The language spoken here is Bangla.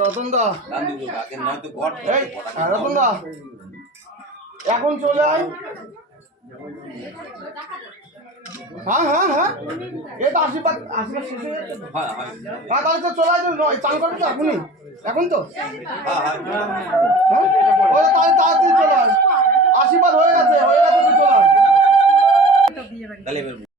রতন দা, রতন দা এখন চলে আয়। হ্যাঁ হ্যাঁ হ্যাঁ, এই তো আশীর্বাদ শেষ হয়ে যাচ্ছে। হ্যাঁ তাহলে তো চলে আসবে, নয় চান করবে তো এখনই, এখন তো তাহলে তাড়াতাড়ি চলে আয়, আশীর্বাদ হয়ে গেছে তুই চলে আয়।